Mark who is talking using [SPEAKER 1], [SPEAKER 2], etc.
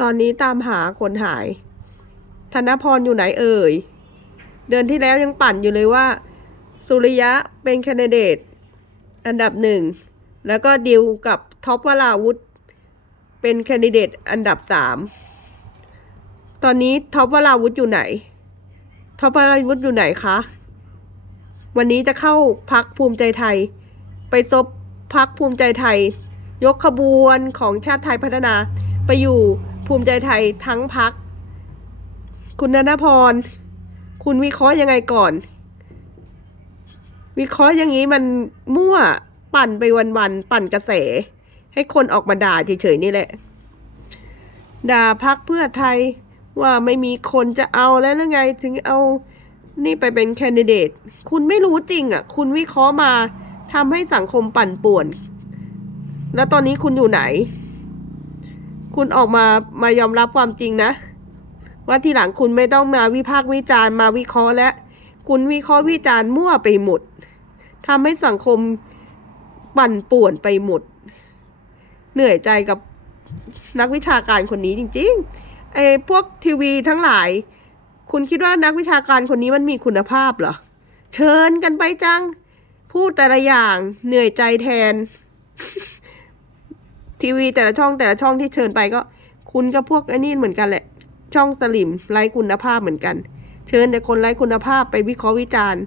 [SPEAKER 1] ตอนนี้ตามหาคนหาย ธนพรอยู่ไหนเอ่ย เดือนที่แล้วยังปั่นอยู่เลยว่า สุริยะเป็นแคนดิเดต อันดับหนึ่ง แล้วก็ดิวกับท็อปวราวุธ เป็นแคนดิเดตอันดับสาม ตอนนี้ท็อปวราวุธอยู่ไหน ท็อปวราวุธอยู่ไหนคะ วันนี้จะเข้าพักภูมิใจไทย ไปซบพักภูมิใจไทย ยกขบวนของชาติไทยพัฒนาไปอยู่ ภูมิใจไทยทั้งพัก คุณนนพร คุณวิเคราะห์ยังไงก่อน วิเคราะห์อย่างนี้มันมั่วปั่นไปวันๆปั่นกระแส ให้คนออกมาด่าเฉยๆนี่แหละ ด่าพักเพื่อไทยว่าไม่มีคนจะเอาแล้วไง ถึงเอานี่ไปเป็นแคนดิเดต คุณไม่รู้จริงอะ คุณวิเคราะห์มาทำให้สังคมปั่นป่วน แล้วตอนนี้คุณอยู่ไหน คุณออกมามายอมรับความจริงนะ ว่าทีหลังคุณไม่ต้องมาวิพากษ์วิจารณ์มาวิเคราะห์และคุณวิเคราะห์วิจารณ์มั่วไปหมดทำให้สังคมปั่นป่วนไปหมด เหนื่อยใจกับนักวิชาการคนนี้จริงๆไอ้พวกทีวีทั้งหลาย คุณคิดว่านักวิชาการคนนี้มันมีคุณภาพเหรอ เชิญกันไปจัง พูดแต่ละอย่างเหนื่อยใจแทน ทีวีแต่ละช่องแต่ละช่องที่เชิญไปก็ คุณกับพวกไอ้นี่เหมือนกันแหละ ช่องสลิมไร้คุณภาพเหมือนกัน เชิญแต่คนไร้คุณภาพไปวิเคราะห์วิจารณ์